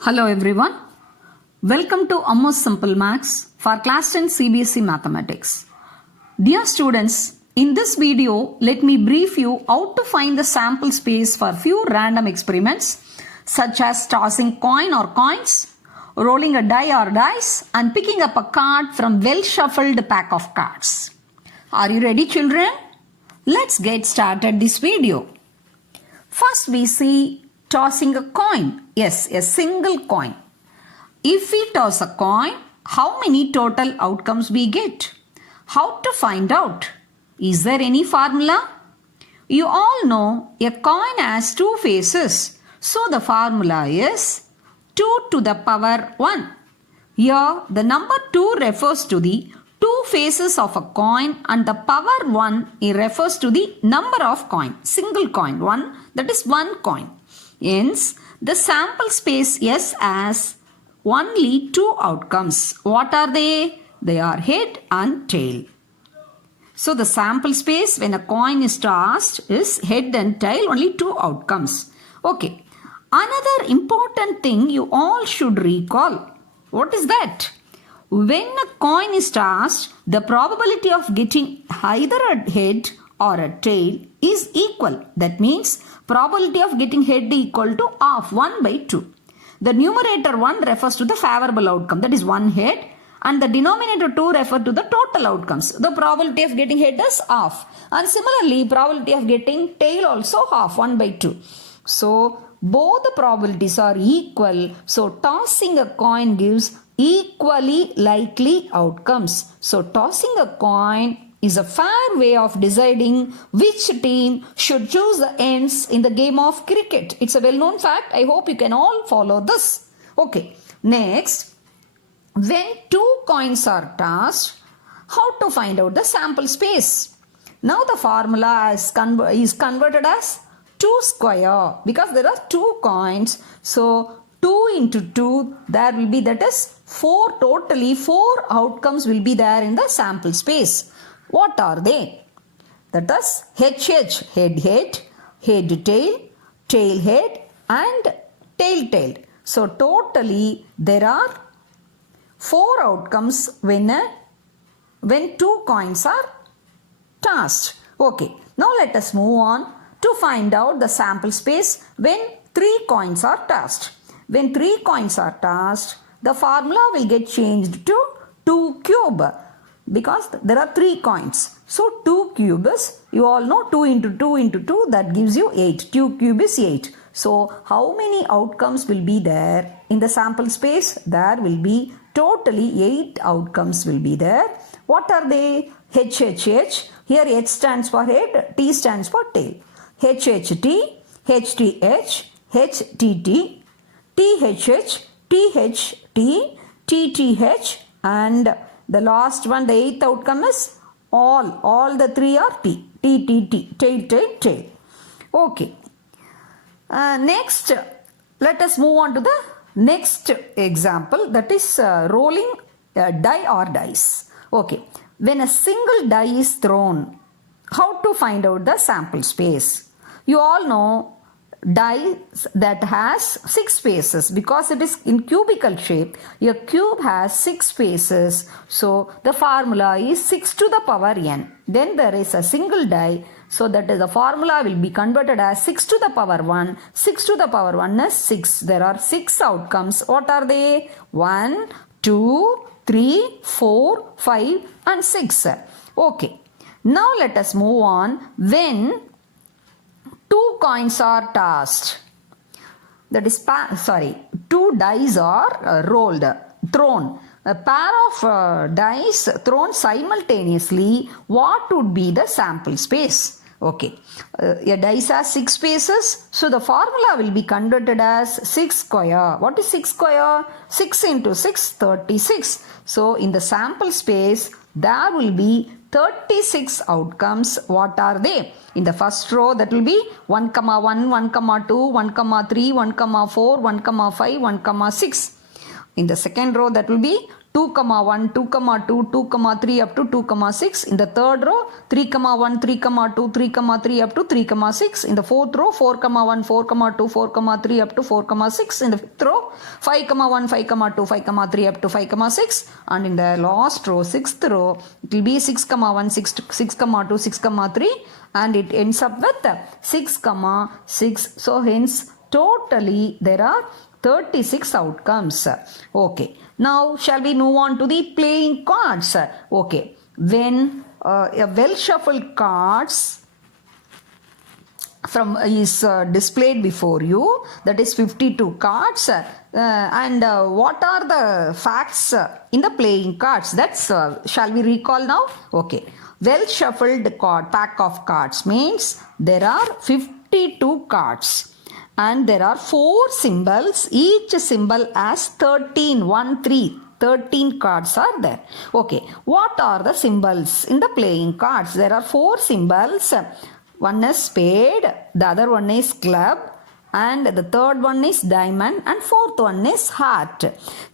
Hello everyone. Welcome to Ammo's Simple Maths for Class 10 Cbse Mathematics. Dear students, in this video, let me brief you how to find the sample space for few random experiments such as tossing coin or coins, rolling a die or dice and picking up a card from well-shuffled pack of cards. Are you ready, children? Let's get started this video. First we see tossing a coin. Yes, a single coin. If we toss a coin, how many total outcomes we get? How to find out? Is there any formula? You all know a coin has two faces. So the formula is 2 to the power 1. Here the number 2 refers to the two faces of a coin and the power 1 it refers to the number of coin. Single coin, one, that is one coin. Hence, the sample space S has only two outcomes. What are they? They are head and tail. So, the sample space when a coin is tossed is head and tail, only two outcomes. Okay. Another important thing you all should recall. What is that? When a coin is tossed, the probability of getting either a head or a tail is equal. That means probability of getting head equal to half 1 by 2. The numerator 1 refers to the favorable outcome, that is one head, and the denominator 2 refers to the total outcomes. The probability of getting head is half, and similarly probability of getting tail also half 1 by 2. So both the probabilities are equal. So tossing a coin gives equally likely outcomes. So tossing a coin is a fair way of deciding which team should choose the ends in the game of cricket. It's a well-known fact. I hope you can all follow this. Okay. Next, when two coins are tossed, how to find out the sample space? Now the formula is converted as 2 square because there are two coins. So 2 into 2, there will be, that is 4, totally 4 outcomes will be there in the sample space. What are they? That is HH, head head, head tail, tail head and tail tail. So totally there are 4 outcomes when two coins are tossed. Okay, now let us move on to find out the sample space when 3 coins are tossed. When 3 coins are tossed, the formula will get changed to 2 cube because there are 3 coins. So 2 cube is, you all know 2 into 2 into 2, that gives you 8. 2 cube is 8. So how many outcomes will be there in the sample space? There will be totally 8 outcomes will be there. What are they? HHH. Here H stands for head, T stands for tail. HHT, HTH, HTT, THH, THT, TTH, and the last one, the 8th outcome is all the 3 are T, TTT, tail, tail, tail. Okay. Next, let us move on to the next example, that is rolling a die or dice. Okay. When a single die is thrown, how to find out the sample space? You all know die that has 6 faces because it is in cubical shape. A cube has 6 faces. So the formula is 6 to the power n. Then there is a single die. So that is the formula will be converted as 6 to the power 1. 6 to the power 1 is 6. There are 6 outcomes. What are they? 1, 2, 3, 4, 5 and 6. Okay. Now let us move on. When 2 coins are tossed, that is 2 dice are thrown. A pair of dice thrown simultaneously, what would be the sample space? Okay, a dice has 6 faces, so the formula will be converted as 6 square. What is 6 square? 6 into 6, 36. So in the sample space, there will be 36 outcomes. What are they? In the first row, that will be 1, 1, 1, 2, 1, 3, 1, 4, 1, 5, 1, 6. In the second row, that will be 2, 2, 1, 2, 2, 2, 3 up to 2, 6. In the third row, 3, 1, 3, 2, 3, 3 up to 3, 6. In the fourth row, 4, 1, 4, 2, 4, 3 up to 4, 6. In the fifth row, 5, 1, 5, 2, 5, 3 up to 5, 6. And in the last row, sixth row, it will be 6, 1, 6, 2, 6, 3. And it ends up with 6, 6. So hence totally there are 36 outcomes. Okay. Now shall we move on to the playing cards? Okay. When a well shuffled cards is displayed before you, that is 52 cards, and what are the facts in the playing cards? That's shall we recall now? Okay. Well shuffled pack of cards means there are 52 cards and there are 4 symbols. Each symbol has 13 cards are there. Okay, what are the symbols in the playing cards? There are 4 symbols. One is spade, the other one is club, and the third one is diamond, and fourth one is heart.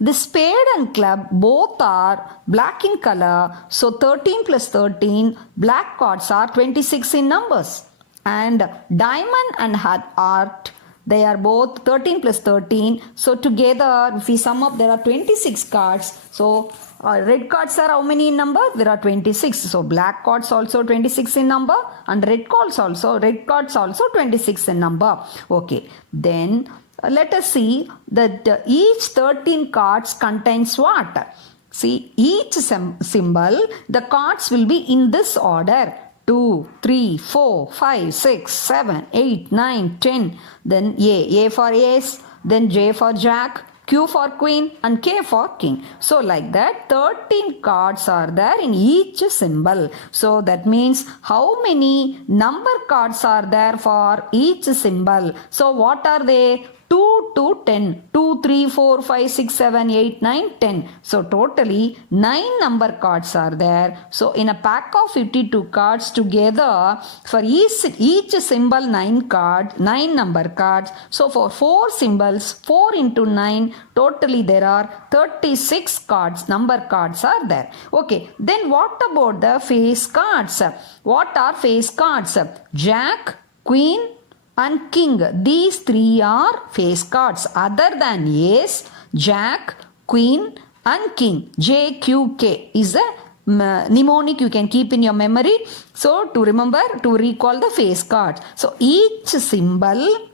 The spade and club both are black in color, so 13 plus 13 black cards are 26 in numbers. And diamond and heart, they are both 13 plus 13, so together if we sum up there are 26 cards. So red cards are how many in number? There are 26. So black cards also 26 in number, and red cards also 26 in number. Okay, then let us see that each 13 cards contains what? See, each symbol, the cards will be in this order: 2, 3, 4, 5, 6, 7, 8, 9, 10. Then A for ace, then J for jack, Q for queen, and K for king. So like that 13 cards are there in each symbol. So that means how many number cards are there for each symbol? So what are they? 2 to 10. 2, 3, 4, 5, 6, 7, 8, 9, 10. So totally 9 number cards are there. So in a pack of 52 cards together, for each symbol 9 number cards. So for 4 symbols, 4 into 9, totally there are 36 cards, number cards are there. Okay, then what about the face cards? What are face cards? Jack, queen, and king. These 3 are face cards. Other than ace, jack, queen, and king. J, Q, K is a mnemonic you can keep in your memory. So to remember, to recall the face cards. So each symbol,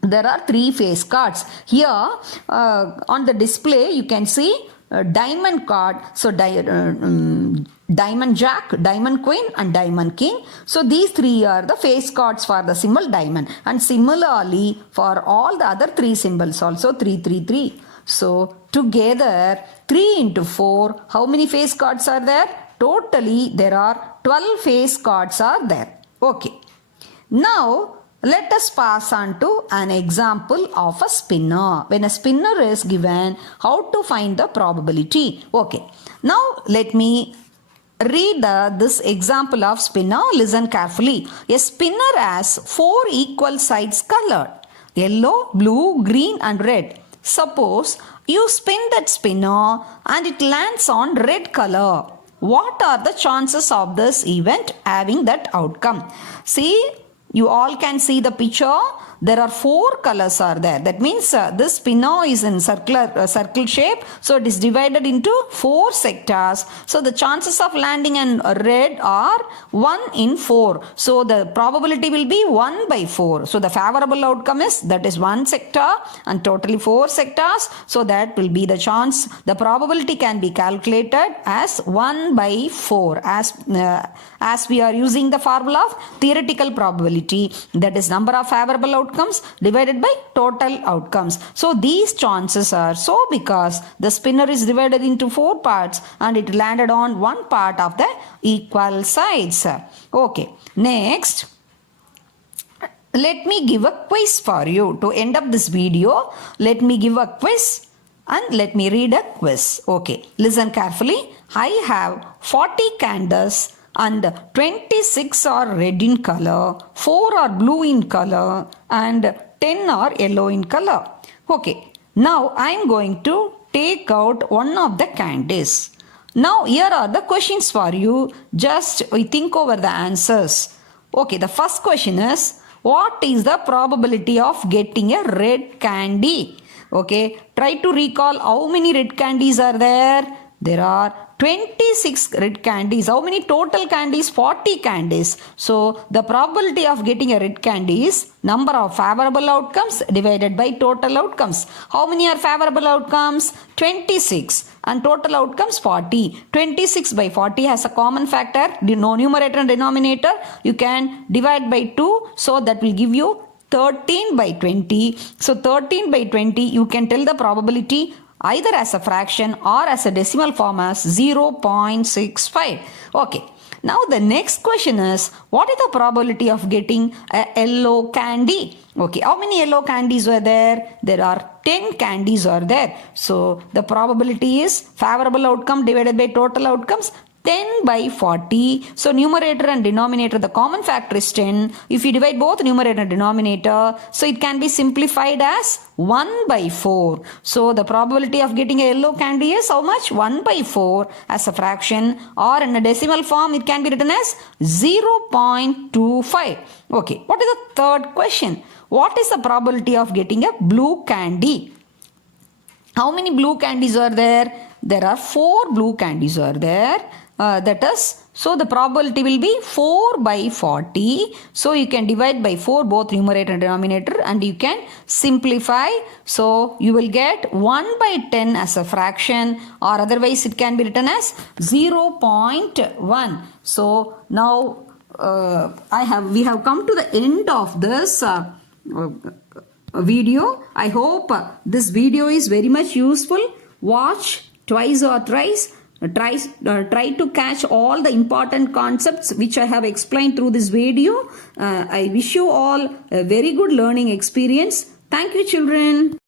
there are 3 face cards. Here on the display you can see diamond card. So diamond jack, diamond queen, and diamond king. So these 3 are the face cards for the symbol diamond. And similarly for all the other 3 symbols also 3, 3, 3. So together 3 into 4, how many face cards are there? Totally there are 12 face cards are there. Okay. Now let us pass on to an example of a spinner. When a spinner is given, how to find the probability? Okay. Now let me read this example of spinner. Listen carefully. A spinner has 4 equal sides colored: yellow, blue, green, and red. Suppose you spin that spinner and it lands on red color. What are the chances of this event having that outcome? See, you all can see the picture. There are 4 colors are there. That means this spinner is in circle shape. So it is divided into 4 sectors. So the chances of landing in red are 1 in 4. So the probability will be 1 by 4. So the favorable outcome is that is 1 sector and totally 4 sectors. So that will be the chance. The probability can be calculated as 1 by 4 as we are using the formula of theoretical probability. That is number of favorable outcomes divided by total outcomes. So these chances are so because the spinner is divided into 4 parts and it landed on 1 part of the equal sides. Okay, next let me give a quiz for you. To end up this video, let me give a quiz and let me read a quiz. Okay, listen carefully. I have 40 candles and 26 are red in color, 4 are blue in color, and 10 are yellow in color. Okay, now I am going to take out one of the candies. Now here are the questions for you. Just we think over the answers. Okay, the first question is, what is the probability of getting a red candy? Okay, try to recall how many red candies are there. There are 26 red candies. How many total candies? 40 candies. So the probability of getting a red candy is number of favorable outcomes divided by total outcomes. How many are favorable outcomes? 26. And total outcomes 40. 26 by 40 has a common factor, no numerator and denominator. You can divide by 2, so that will give you 13 by 20. So 13 by 20, you can tell the probability either as a fraction or as a decimal form as 0.65. Okay. Now the next question is, what is the probability of getting a yellow candy? Okay, how many yellow candies were there? There are 10 candies are there. So the probability is favorable outcome divided by total outcomes, 10 by 40. So numerator and denominator, the common factor is 10. If you divide both numerator and denominator, so it can be simplified as 1 by 4. So the probability of getting a yellow candy is how much? 1 by 4 as a fraction, or in a decimal form it can be written as 0.25. Okay, what is the third question? What is the probability of getting a blue candy? How many blue candies are there? There are 4 blue candies are there. That is, so the probability will be 4 by 40. So you can divide by 4 both numerator and denominator, and you can simplify. So you will get 1 by 10 as a fraction, or otherwise it can be written as 0.1. So now we have come to the end of this video. I hope this video is very much useful. Watch twice or thrice. Try to catch all the important concepts which I have explained through this video. I wish you all a very good learning experience. Thank you, children.